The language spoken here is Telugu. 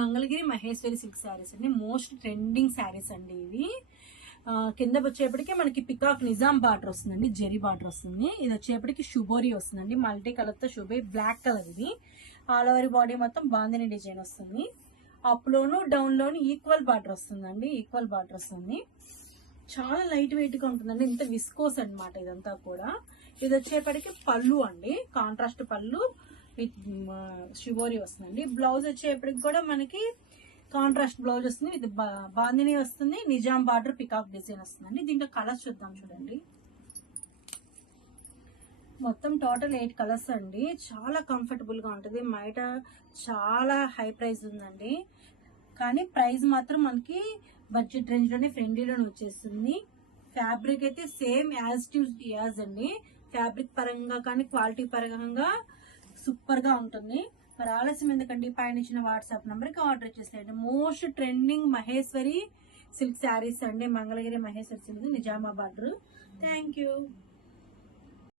మంగళగిరి మహేశ్వరి సిల్క్ శారీస్ అండి. మోస్ట్ ట్రెండింగ్ శారీస్ అండి ఇవి. కింద వచ్చేప్పటికి మనకి పికాక్ నిజాం బార్డర్ వస్తుందండి, జెరీ బార్డర్ వస్తుంది. ఇది వచ్చేప్పటికి షుబోరీ వస్తుందండి, మల్టీ కలర్ తో షుబోరీ, బ్లాక్ కలర్. ఇది ఆల్ ఓవర్ బాడీ మొత్తం బాందిని డిజైన్ వస్తుంది. అప్ లోను డౌన్ లోను ఈక్వల్ బార్డర్ వస్తుందండి, ఈక్వల్ బార్డర్ వస్తుంది. చాలా లైట్ వెయిట్ గా ఉంటుందండి, ఇంత విస్కోస్ అనమాట ఇదంతా కూడా. ఇది వచ్చేప్పటికి పళ్ళు అండి, కాంట్రాస్ట్ పళ్ళు విత్ షివోరీ వస్తుందండి. బ్లౌజ్ వచ్చేప్పటికి కూడా మనకి కాంట్రాస్ట్ బ్లౌజ్ వస్తుంది, ఇది బాందిని వస్తుంది, నిజాం బార్డర్ పికాక్ డిజైన్ వస్తుందండి. దీంట్లో కలర్స్ చూద్దాం చూడండి. మొత్తం టోటల్ 8 కలర్స్ అండి. చాలా కంఫర్టబుల్ గా ఉంటుంది. బయట చాలా హై ప్రైస్ ఉందండి, కానీ ప్రైస్ మాత్రం మనకి బడ్జెట్ రేంజ్ లోనే ఫ్రెండ్లీలోనే వచ్చేస్తుంది. ఫ్యాబ్రిక్ అయితే సేమ్ యాజ్ అండి. ఫ్యాబ్రిక్ పరంగా కానీ క్వాలిటీ పరంగా సూపర్ గా ఉంటుంది. మరి ఆలస్యం ఎందుకండి, పైన ఇచ్చిన వాట్సాప్ నంబర్ కి ఆర్డర్ చేసేయండి. Most trending Maheshwari silk sarees అండి, Mangalagiri Maheshwari silk, Nizamabad. Thank you.